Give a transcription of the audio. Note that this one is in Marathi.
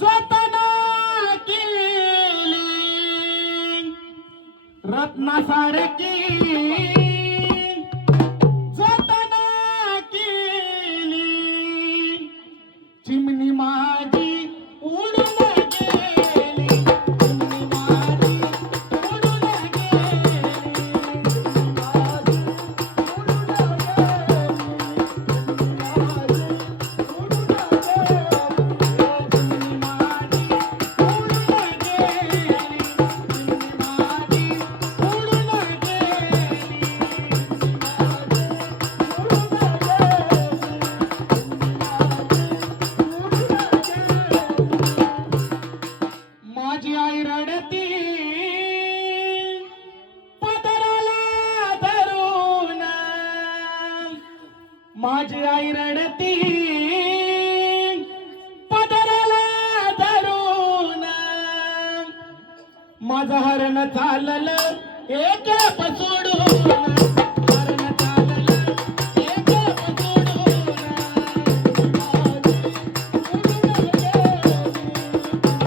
जतना केली रत्नासारखी जतना केली चिमणी माझी उडून गेली चिमणी माझी उडून गेली चिमणी माझी उडून माझी आई रडती पदराला धरून माझी आई रडती पदराला धरून माझं हरण चाललं एक सोडून